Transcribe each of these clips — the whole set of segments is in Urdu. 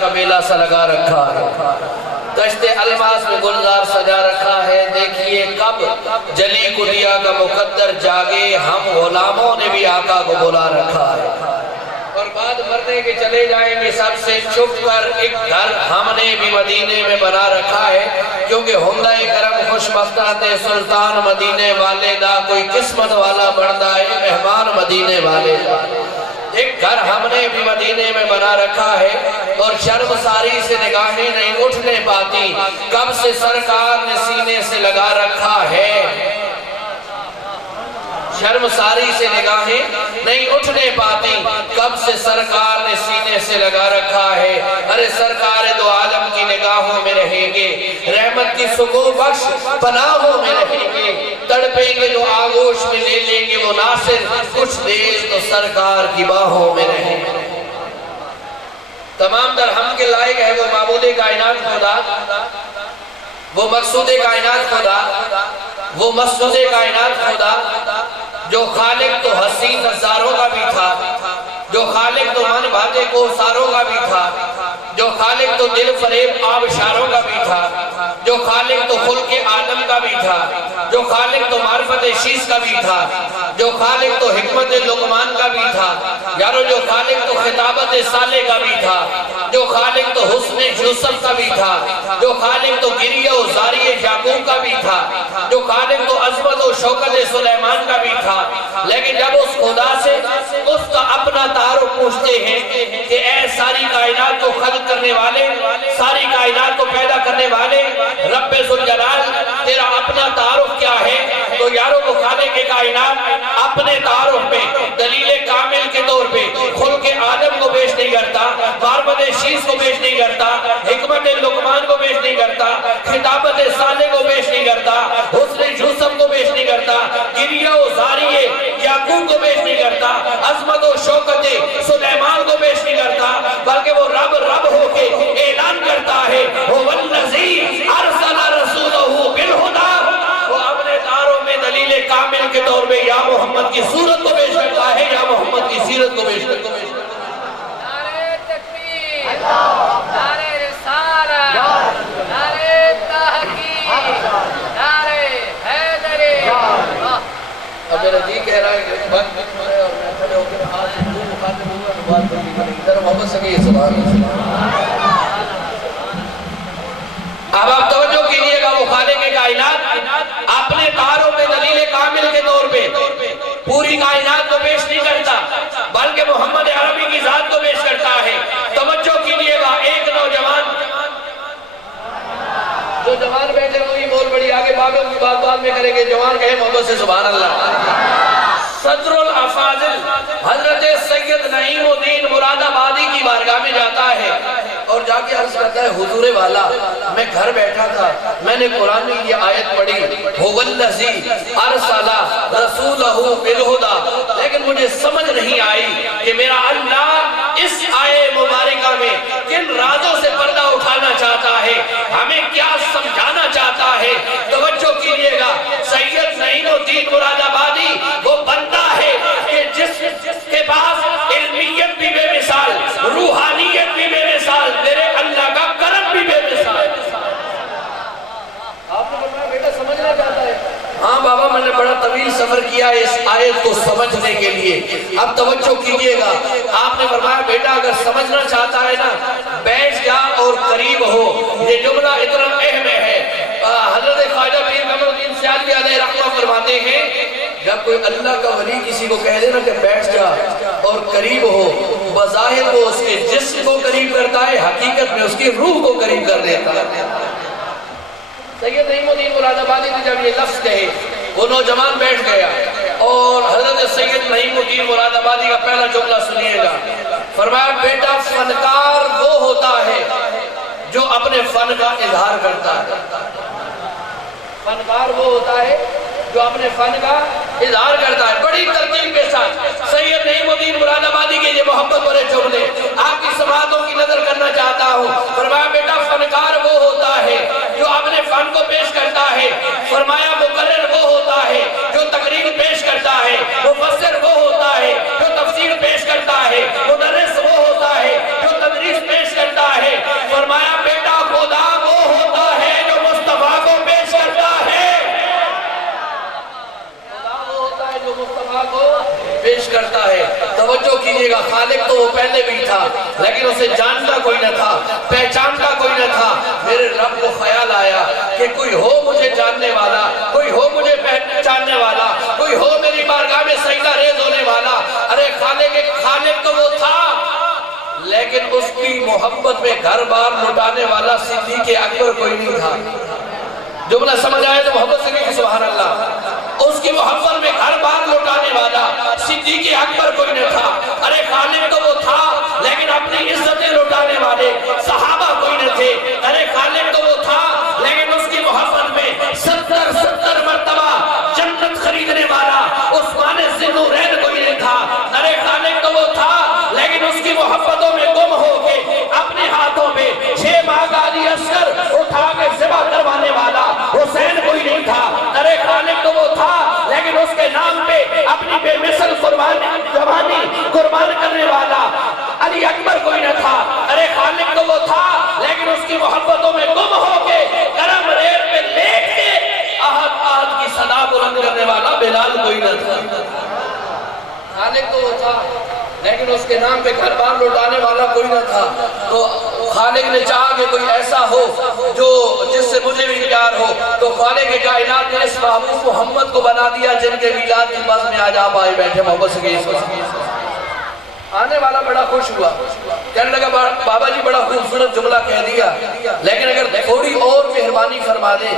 کا میلہ سا لگا رکھا ہے، کشت الماس میں گلزار سجا رکھا ہے۔ دیکھیے کب جلی کٹیا کا مقدر جاگے، ہم غلاموں نے بھی آقا کو بلا رکھا ہے۔ اور بعد مرنے کے چلے جائیں گے سب سے چھپ کر، ایک گھر ہم نے بھی مدینے میں بنا رکھا ہے، کیونکہ ہندہ کرم خوش بختات سلطان مدینے والے دا، کوئی قسمت والا بڑھتا ہے مہمان مدینے والے دا۔ ایک گھر ہم نے بھی مدینے میں بنا رکھا ہے، اور شرم ساری سے نگاہیں نہیں اٹھنے پاتی، کب سے سرکار نے سینے سے لگا رکھا ہے۔ شرم ساری سے نگاہیں نہیں اٹھنے پاتی، کب سے سرکار نے سینے سے لگا رکھا ہے۔ ارے سرکار دو عالم کی نگاہوں میں رہیں گے، رحمت کی سکون بخش پناہوں میں رہیں گے، تڑپیں گے تو آغوش میں لے لیں گے وہ ناصر، کچھ دیر تو سرکار کی باہوں میں رہیں گے۔ تمام در ہم کے لائق ہے وہ معبود کائنات خدا، وہ مقصود کائنات خدا، وہ مسجد کائنات خدا، جو خالق تو حسین نظاروں کا بھی تھا، جو خالق تو من بھاتے کو ساروں کا بھی تھا، جو خالق تو دل فریب آبشاروں کا بھی تھا، جو خالق تو خلق آدم کا بھی تھا، جو خالق تو معرفت شیش کا بھی تھا، جو خالق تو حکمت لقمان کا بھی تھا، یارو جو خالق تو خطابت صالح کا بھی تھا، جو خالق تو حسن یوسف کا بھی تھا، جو خالق تو گریہ و زاری یعقوب کا بھی تھا، جو خالق تو عظمت و شوکت سلیمان کا بھی تھا، لیکن جب اس خدا سے اس کا اپنا تعارف پوچھتے ہیں کہ اے ساری کائنات کو خلق کرنے والے، ساری کائنات کو پیدا کرنے والے رب ذوالجلال، تیرا اپنا تعارف کیا ہے؟ تو یاروں کو خالق کائنات اپنے تعارف میں دلیل کامل کے طور پہ خلق آدم کو پیش نہیں کرتا، معرفت شیش کو پیش نہیں کرتا، حکمت لقمان کو پیش نہیں کرتا، خطابت صالح کو پیش نہیں کرتا، حسن یوسف کو پیش نہیں کرتا، گریہ و زاری یعقوب کو پیش نہیں کرتا، عظمت و شوکت سلیمان کو پیش نہیں کرتا، بلکہ وہ رب ہو کے اعلان کرتا ہے وَالَّذِي أَرْسَلَ رَسُولَهُ بِالْهُدَى، وہ اپنے تعارف میں دلیل کامل کے طور پہ یا محمد کی صورت کو پیش کرتا ہے یا محمد کی سیرت کو پیش کرتا ہے۔ نعرہ تکبیر، نعرہ رسالت، نعرہ تحقیق، نعرہ حیدری۔ اب میرا جی کہہ رہا ہے کہ بات ہے اور میں کھڑے ہو کر آج دو مخاطب ہوں گا تو بات بڑی کریں گی، ذرا محمد سکیے سبحان اللہ۔ اب آپ توجہ کیجئے گا، وہ خالق کائنات اپنے تعارف میں دلیل کامل کے طور پہ پوری کائنات کو پیش نہیں کرتا، بلکہ محمد عربی کی ذات کو پیش کرتا ہے۔ توجہ کیجئے گا، ایک نوجوان جو جوان بیٹھے ہوئی بول بڑی آگے باغوں کی بات بعد میں کریں گے، جوان کہے محمد سے سبحان اللہ۔ صدر الافاضل حضرت سید نعیم الدین مراد آبادی کی بارگاہ میں جاتا ہے اور جا کے عرض کرتا ہے حضور والا، میں گھر بیٹھا تھا، میں نے قرآن میں یہ آیت پڑھی هو الذی ارسل رسولہ بالہدی، لیکن مجھے سمجھ نہیں آئی کہ میرا اللہ اس آیے مبارکہ میں کن رازوں سے پردہ اٹھانا چاہتا ہے، ہمیں کیا سمجھانا چاہتا ہے۔ توجہ کیجئے گا، سید نعیم الدین مراد آبادی وہ بندہ ہے کہ جس کے پاس علمیت بھی بے مثال، روحانیت بھی بے مثال، میرے اللہ کا کرم بھی بے مثال۔ آپ نے فرمایا بیٹا سمجھنا چاہتا ہے؟ ہاں بابا، میں نے بڑا طویل سفر کیا اس آیت کو سمجھنے کے لیے۔ اب توجہ کیجئے گا، آپ نے فرمایا بیٹا اگر سمجھنا چاہتا ہے نا، بیٹھ جا اور قریب ہو۔ یہ جملہ اتنا اہم ہے، حضرت خواجہ پیر قمر الدین سیالوی علیہ رحمہ فرماتے ہیں جب کوئی اللہ کا ولی کسی کو کہہ دینا کہ بیٹھ جا اور قریب ہو، بظاہر وہ اس کے جسم کو قریب کرتا ہے، حقیقت میں اس کی روح کو قریب کر دیتا ہے۔ سید نعیم الدین مراد آبادی نے جب یہ لفظ کہے، وہ نوجوان بیٹھ گیا اور حضرت سید نعیم الدین مراد آبادی کا پہلا جملہ سنیے گا، فرمایا بیٹا فنکار وہ ہوتا ہے جو اپنے فن کا اظہار کرتا ہے۔ فنکار وہ ہوتا ہے جو اپنے فن کا اظہار کرتا ہے۔ بڑی ترتیب کے ساتھ سید نعیم الدین مراد آبادی کے یہ محبت بڑے جملے آپ کی سماعتوں کی نظر کرنا چاہتا ہوں۔ فرمایا بیٹا فنکار وہ ہوتا ہے جو اپنے فن کو پیش کرتا ہے، فرمایا مقرر وہ ہوتا ہے جو تقریر پیش کرتا ہے، مفسر وہ ہوتا ہے جو تفسیر پیش کرتا ہے، مدرس وہ ہوتا ہے جو تدریس پیش کرتا ہے، کیجئے گا خالق تو وہ پہلے بھی تھا لیکن اسے جانتا کوئی نہ تھا پہچانتا کوئی نہ تھا میرے رب کو خیال آیا کہ کوئی ہو مجھے جاننے والا کوئی ہو مجھے پہچاننے والا کوئی ہو میری بارگاہ میں سجدہ ریز ہونے والا ارے خالق تو وہ تھا لیکن اس کی محبت میں گھر بار لٹانے والا صدیق اکبر کوئی نہیں تھا جملہ سمجھ آئے تو محبت سے کہ سبحان اللہ اس کی محبت میں گھر بار لٹانے والا صدیق اکبر کوئی نہیں تھا ارے خالق تو وہ تھا لیکن اپنی عزتیں لٹانے والے صحابہ کوئی نہ تھے ارے خالق تو وہ تھا لیکن اس کی محبت میں 70 مرتبہ جنت خریدنے والا عثمان ذوالنورین کوئی نہیں تھا ارے خالق تو وہ تھا لیکن اس کی محبتوں میں گم ہو کے اپنے ہاتھوں میں 6 باغالی عسکر اٹھا کے ذبح کروانے والا حسین کوئی نہیں تھا ارے خالق تو وہ تھا لیکن اس کے نام پہ اپنی بے مثل جوانی قربان کرنے والا علی اکبر کوئی نہ تھا ارے خالق تو وہ تھا لیکن اس کی محبتوں میں گم ہو کے کرم ریل پہ لیٹ کے احد کی صدا بلند کرنے والا بلال کوئی نہ تھا خالق تو وہ تھا لیکن اس کے نام پہ گھر بار لوٹانے والا کوئی نہ تھا تو خالق نے چاہا کہ کوئی ایسا ہو جو جس سے مجھے بھی پیار ہو تو خالق کائنات نے اس محبوب محمد کو بنا دیا جن کے میلاد کی بس میں آج آپ آئے بیٹھے محبت سے آنے والا بڑا خوش ہوا کہنے لگا بابا جی بڑا خوبصورت جملہ کہہ دیا لیکن اگر تھوڑی اور مہربانی فرما دے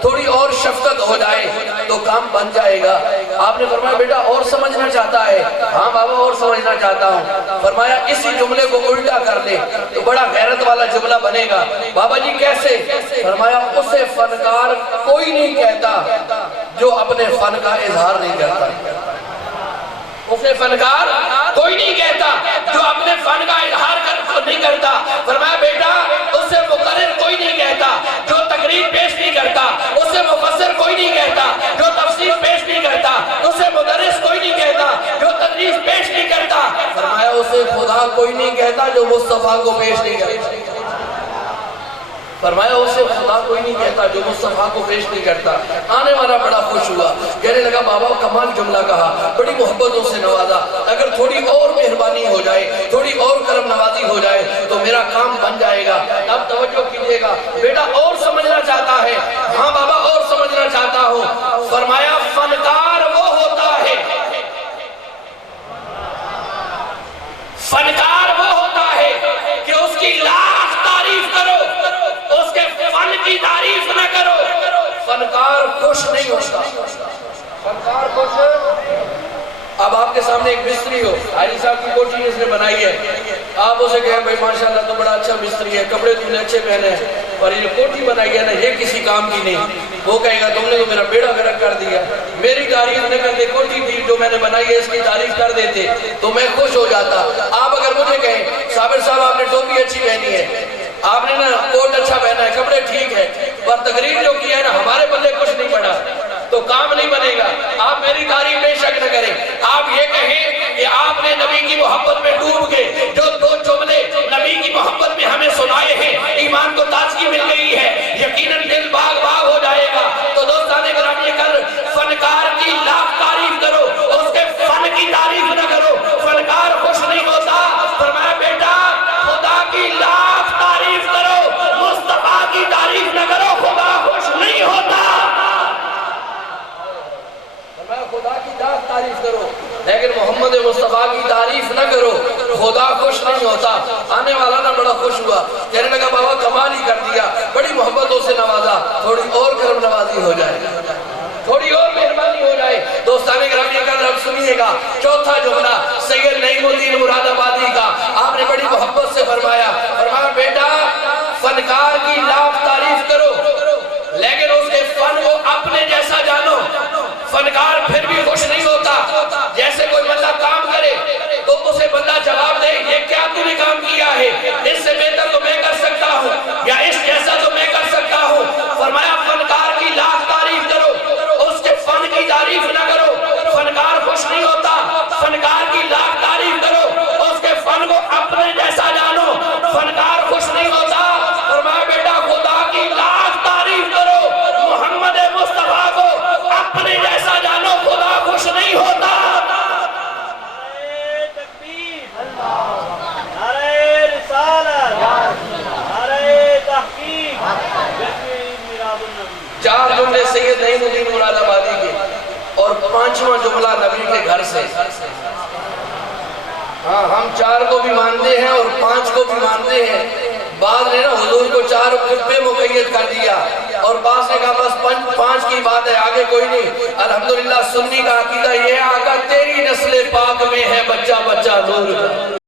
تھوڑی اور شفقت ہو جائے تو کام بن جائے گا آپ نے فرمایا بیٹا اور سمجھنا چاہتا ہے ہاں بابا اور سمجھنا چاہتا ہوں فرمایا اسی جملے کو الٹا کر لے تو بڑا غیرت والا جملہ بنے گا بابا جی کیسے فرمایا اسے فنکار کوئی نہیں کہتا جو اپنے فن کا اظہار نہیں کرتا اسے فنکار کوئی نہیں کہتا جو اپنے فن کا اظہار نہیں کرتا فرمایا بیٹا اسے مقرر کوئی نہیں کہتا جو تقریر پیش نہیں کرتا اسے مفسر کوئی نہیں کہتا جو تفسیر پیش نہیں کرتا اسے مدرس کوئی نہیں کہتا جو تدریس پیش نہیں کرتا فرمایا اسے خدا کوئی نہیں کہتا جو مصطفیٰ کو پیش نہیں کرتا فرمایا اسے خدا کوئی نہیں کہتا جو مصطفیٰ کو پیش نہیں کرتا آنے والا بڑا خوش ہوا کہنے لگا بابا کمال جملہ کہا بڑی محبتوں سے نوازا اگر تھوڑی اور مہربانی ہو جائے تھوڑی اور کرم نوازی ہو جائے تو میرا کام بن جائے گا اب توجہ کیجئے گا بیٹا اور سمجھنا چاہتا ہے ہاں بابا اور سمجھنا چاہتا ہوں فرمایا فنکار وہ ہوتا ہے فنکار وہ ہوتا ہے کہ اس کی لاکھ تعریف کرو اس کے فن کی تعریف نہ کرو فنکار خوش نہیں ہوتا فنکار خوش اب آپ کے سامنے ایک مستری ہو حاجی صاحب کی کوٹھی اس نے بنائی ہے آپ اسے کہیں بھائی ماشاءاللہ تو بڑا اچھا مستری ہے کپڑے تم نے اچھے پہنے ہیں اور یہ کوٹھی بنائی ہے نا یہ کسی کام کی نہیں وہ کہے گا تم نے تو میرا بیڑا گرک کر دیا میری تعریف نہ کر دے کوٹھی بھی جو میں نے بنائی ہے اس کی تعریف کر دیتے تو میں خوش ہو جاتا آپ اگر مجھے کہیں صابر صاحب آپ نے ٹوپی اچھی پہنی ہے آپ نے نا کوٹ اچھا پہنا ہے کپڑے ٹھیک ہے پر تقریر جو کی ہے نا ہمارے بندے کچھ نہیں پڑا تو کام نہیں بنے گا آپ میری تعریف بے شک نہ کریں آپ یہ کہیں کہ آپ نے نبی کی محبت میں ڈوب گئے جو 2 جملے نبی کی محبت میں ہمیں سنائے ہیں ایمان کو تازگی مل گئی ہے یقیناً دل باغ باغ ہو جائے گا تو دوستان گرامی کر فنکار کی لاکھ تعریف کرو اس کے فن کی تعریف نہ کرو فنکار خوش نہیں ہوتا فرمایا بیٹا خدا کی لاکھ تعریف کرو مصطفیٰ کی تعریف نہ کرو خدا خوش نہیں ہوتا خدا کی لاکھ تعریف کرو لیکن محمد مصطفیٰ کی تعریف نہ کرو خدا خوش نہیں ہوتا آنے والا نہ بڑا خوش ہوا کہنے لگا بابا کمال ہی کر دیا بڑی محبتوں سے نوازا تھوڑی اور کرم نوازی ہو جائے تھوڑی اور مہربانی ہو جائے دوستان گرامی کا رب سنیے گا چوتھا جملہ سید نعیم الدین مراد آبادی کا آپ نے بڑی محبت سے فرمایا بیٹا فنکار کی لاکھ تعریف کرو لیکن اس کے فن کو اپنے جیسا جانو فنکار پھر بھی خوش نہیں ہوتا جیسے کوئی بندہ کام کرے تو اسے بندہ جواب دے یہ کیا تو نے کام کیا ہے اس سے بہتر تو میں کر 5واں جملہ نبی کے گھر سے. ہاں ہم 4 کو بھی مانتے ہیں اور 5 کو بھی مانتے ہیں. بعض نے نا حضور کو 4 پہ مقید کر دیا اور بعض نے کہا بس 5 کی بات ہے آگے کوئی نہیں. الحمدللہ سنی کا عقیدہ یہ ہے آقا تیری نسل پاک میں ہے بچہ بچہ نور کا.